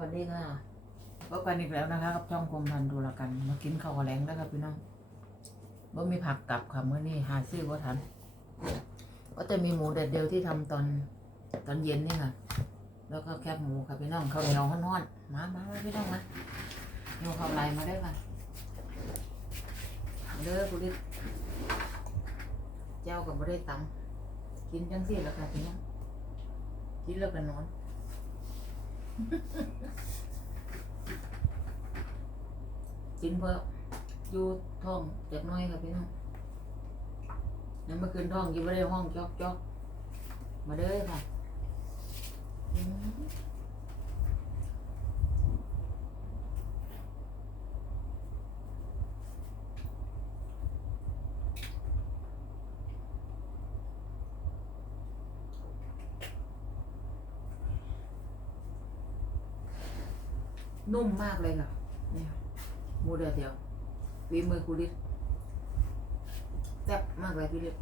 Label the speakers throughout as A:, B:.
A: วัสดีค่ะพบกันอีกแล้วนะคะกับช่องคมพันธุ์ดูละกัน มากินข้าวกับแรงนะครับพี่น้องบ่มีผักกลับค่ะเมื่อนี้หาซื้อว่าทัน ก็จะมีหมูแดดเดียวที่ทำตอนตอนเย็นนี่ค่ะ แล้วก็แคบหมูค่ะพี่น้องข้าวเหนียวห้อนๆมามาพี่น้องนะโยข้าวไรมาได้ค่ะเด้อคุณดิเจ้ากับบ่ได้ตำกินจังสิแหละค่ะพี่น้องกินแล้วก็นอน กินเพื่ออยู่ท้องจากน้อยครับพี่น้องแล้วเมื่อคืนท้องกินไม่ได้ห้องจอกจอกมาเด้อค่ะ นุ่มมากเลยค่ะเนี่ยหมูเดียวเดียวฝีมือกุลิศแซ่บมากเลยพี่ลิศ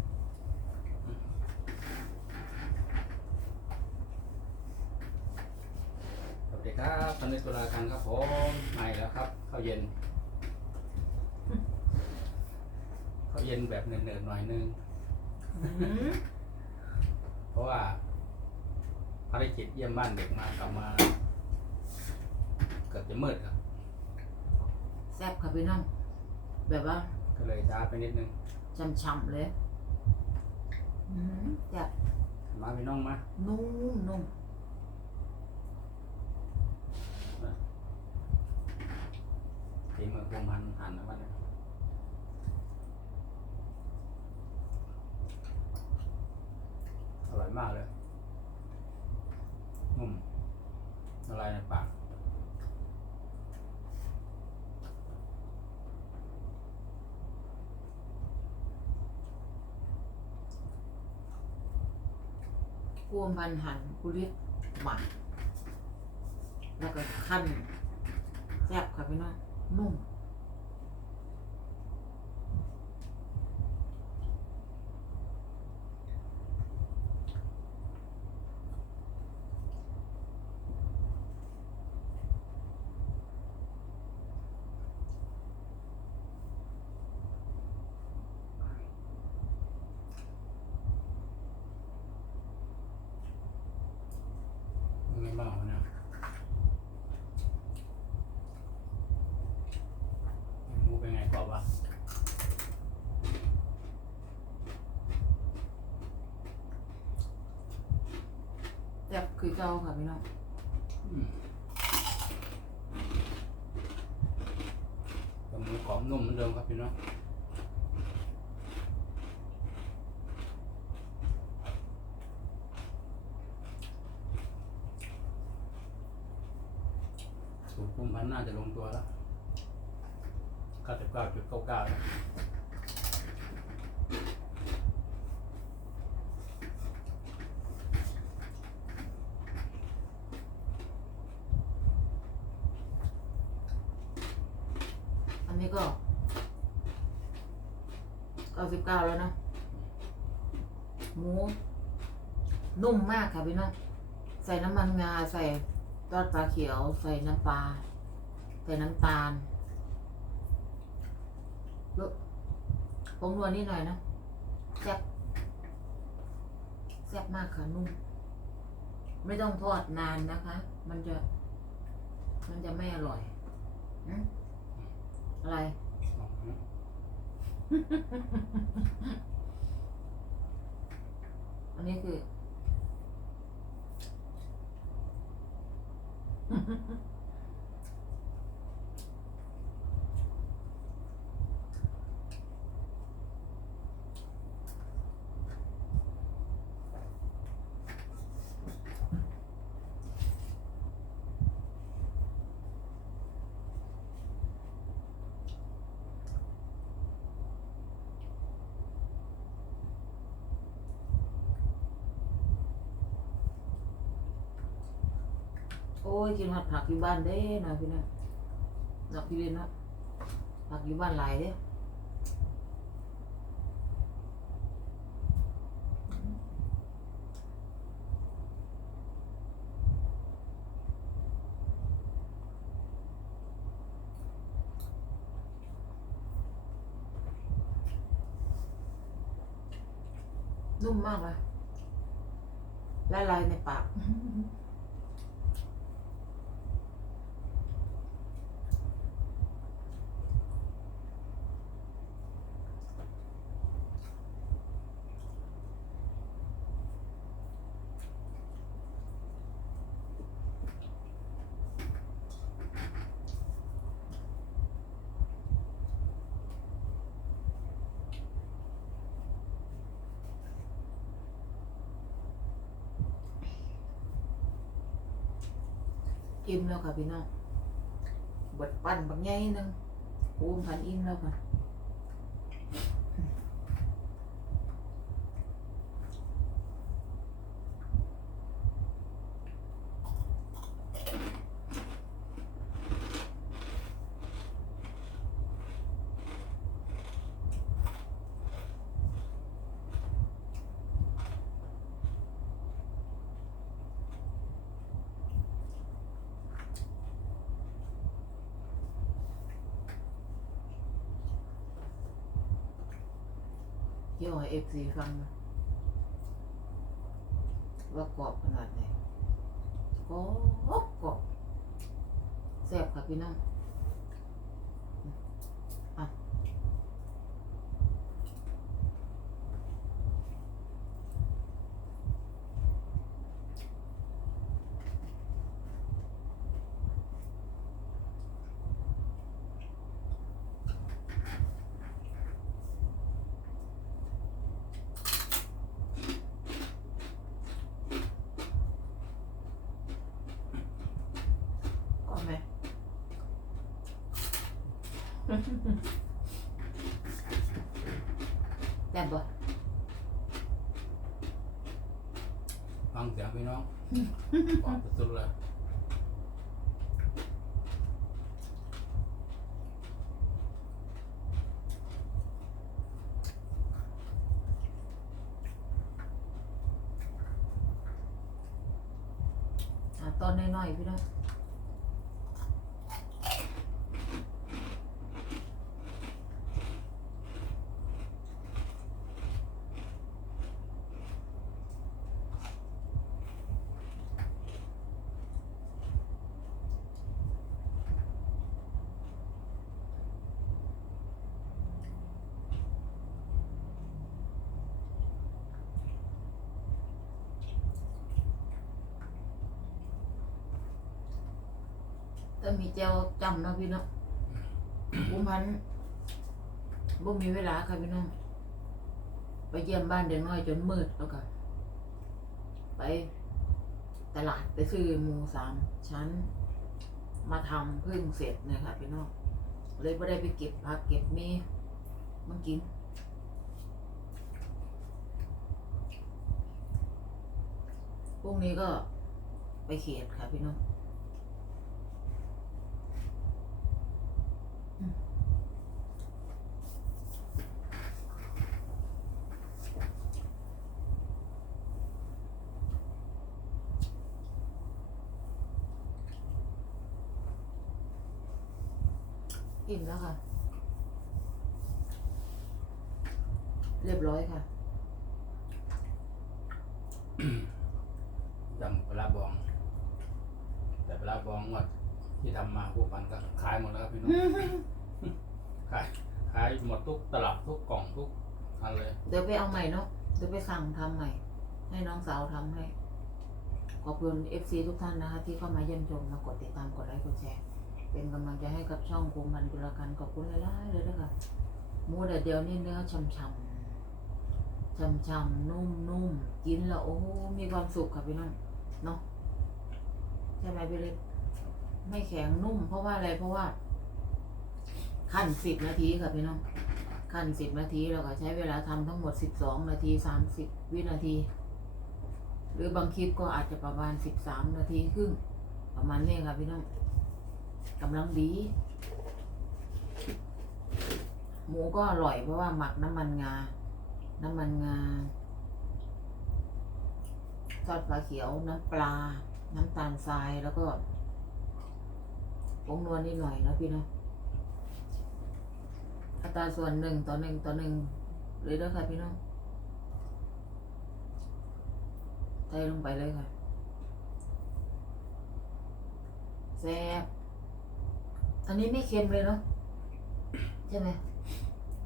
B: สวัสดีครับตอนนี้ตุลาการครับผมมาอีกแล้วครับข้าวเย็นข้าวเย็นแบบเนิร์ดๆหน่อยนึง
A: อืม
B: เพราะว่าภารกิจเยี่ยมบ้านเด็กมากลับมาเกือบจะมืดครับ
A: แซ่บค่ะพี่น้องแบบว่า
B: ก็เลยช้าไปนิดนึง
A: ช่ำๆเลยอืมแซ่บ
B: มาพี่น้องมา
A: นุ่มนุ่ม
B: ทีมือพวงพันหันนะวันนี้อร่อยมากเลยนุ่มละลายในปาก
A: วมพันหันกุลิศหมักแล้วก็ขั้นแซ่บค่ะพี่น้องนุ่ม
B: เป็นไงบ้างวะเนี่ยหมูเป็นไงกรอบปะ
A: แซ่บคือเก่าค่ะพี่น้อง
B: อืมแต่หมูกรอบนุ่มเหมือนเดิมครับพี่น้องสูตรพุ่ มพันธ์น่าจะลงตัวแล้วเก้าสิบเก้าจุดเก้าเก้าแล้ว
A: อันนี้ก็เก้าสิบเก้าแล้วนะ หมูนุ่มมากค่ะพี่น้อง ใส่น้ำมันงา ใส่ตอดปลาเขียว ใส่น้ำปลา ใส่น้ำตาลลูกผงนวลนิดหน่อยนะแซ่บแซ่บมากค่ะนุ่ม ไม่ต้องทอดนานนะคะ มันจะ มันจะไม่อร่อยอะไร อันนี้คือ โอ้ยกินหัดผักอยู่บ้านเด้หน่พี่นะหลักพี่เรียนนะผักอยู่บ้านหลายเด้นุ่มมากเลยละลายในปาก อิ่มแล้วค่ะพี่น้องบดปั้นบางใหญ่หนึงโอ้มพันอิ่มแล้วค่ะ เกี่ยวให้เอฟซีฟังนะว่ากรอบขนาดไหนกรอบกรอบแซ่บค่ะพี่น้อง แซ่บบ่
B: ฟังเสียงพี่น้องกรอบสุดๆเลย
A: อะตอนน้อยๆพี่น้อง ถ้ามีเจลจำเนาะพี่น้องบุ้มพันบุ้มมีเวลาค่ะพี่น้องไปเยี่ยมบ้านเด็กน้อยจนมืดแล้วก็ไปตลาดไปซื้อหมูสามชั้น มาทำเพิ่งเสร็จเนะคะพี่น้องเลยไม่ได้ไปเก็บผักเก็บมีมากินพรุ่งนี้ก็ไปเขียดค่ะพี่น้อง อิ่มแล้วค่ะ เรียบร้อยค่ะ
B: จำปลาบอง แต่ปลาบองหมด ที่ทำมาพวกมันก็ขายหมดแล้วครับพี่น้องขายขายหมดทุกตลับทุกกล่องทุกอันเลย
A: เดี๋ยวไปเอาใหม่เนาะ เดี๋ยวไปสั่งทำใหม่ ให้น้องสาวทำให้ ขอบคุณ FC ทุกท่านนะคะ ที่เข้ามาเยี่ยมชม มากดติดตาม กดไลค์ กดแชร์ เป็นกำลังใจให้กับช่องภูมิพันธ์กุลกันขอบคุณหลายๆเลยนะคะหมูแดดเดียวนี่เนื้อช่ำๆช่ำๆนุ่มๆกินแล้วโอ้โหมีความสุขค่ะพี่น้องเนาะใช่ไหมพี่เล็ก ไม่แข็งนุ่ม เพราะว่าอะไรเพราะว่า ขั้นสิบนาทีค่ะพี่น้องขั้นสิบนาทีเราก็ใช้เวลาทำทั้งหมดสิบสองนาทีสามสิบวินาที หรือบางคลิปก็อาจจะประมาณสิบสามนาทีครึ่งประมาณนี้ค่ะพี่น้องกำลังดี หมูก็อร่อยเพราะว่าหมักน้ำมันงา น้ำมันงาทอดปลาเขียวน้ำปลา น้ำตาลทรายแล้วก็ ผงนวลนิดหน่อยนะพี่เนาะอัตราส่วนหนึ่งต่อหนึ่งต่อหนึ่งเลยเด้อค่ะพี่น้องส่ลงไปเลยค่ะแซ่บอันนี้ไม่เค็มเลยเนาะใช่ไหม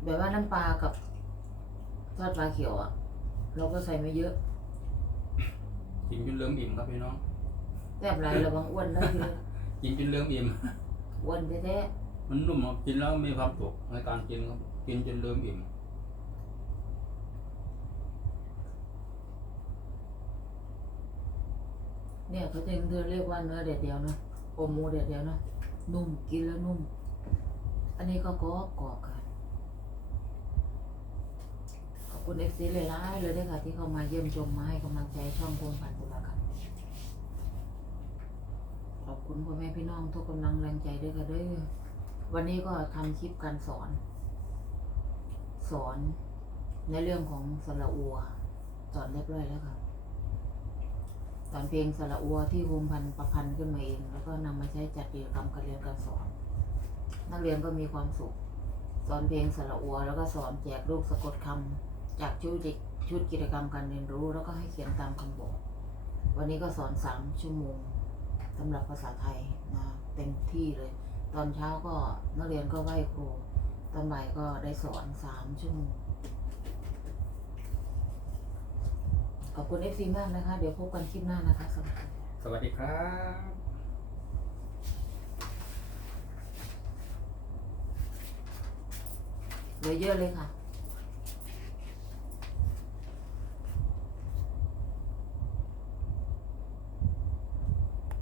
A: แบบว่าน้ำปลากับทอดปลาเขียวอะ่ะ เราก็ใส่ไม่เยอะ
B: กินจนเริ่มอิ่มครับพี่น้อง
A: แซ่บหลายระวังอ้วนนะทีนี้
B: กินจนเริ่มอิ่ม
A: อ้วนแท้
B: มันนุ่มครับกินแล้วมีความสุขในการกินครับกินจนเริ่มอิ่ม
A: ๆเนี่ยเขาจึงเธอเรียกว่าเนื้อเด็ดเดียวเนาะโอหมูเด็ดเดียวเนาะนุ่มกินแล้วนุ่ม อันนี้ก็กรอบกรอบค่ะขอบคุณเอฟซีเลยล่เลยด้วยค่ะที่เข้ามาเยี่ยมชมมาให้กำลังใจช่องโคมผ่านตุลากันขอบ คุณพ่อแม่พี่น้องทุกกำลังแรงใจด้วยค่ะเด้อวันนี้ก็ทำคลิปการสอน สอนในเรื่องของสระอัวสอนเรียบร้อยแล้วค่ะสอนเพลงสระอัวที่โฮมพันธ์ประพันธ์ขึ้นมาเอง แล้วก็นำมาใช้จัดกิจกรรมการเรียนการสอน นักเรียนก็มีความสุข สอนเพลงสระอัว แล้วก็สอนแจกลูกสะกดคำจากชุดกิจชุดกิจกรรมการเรียนรู้ แล้วก็ให้เขียนตามคำบอก วันนี้ก็สอนสามชั่วโมง สำหรับภาษาไทยนะเต็มที่เลย ตอนเช้าก็นักเรียนก็ไหว้ครูตอนบ่ายก็ได้สอนสามชั่วโมงขอบคุณเอฟซีมากนะคะ เดี๋ยวพบกันคลิปหน้านะคะสวัสดีค่ะ
B: สวัสดีครับ
A: เหลือเยอะเลยค่ะ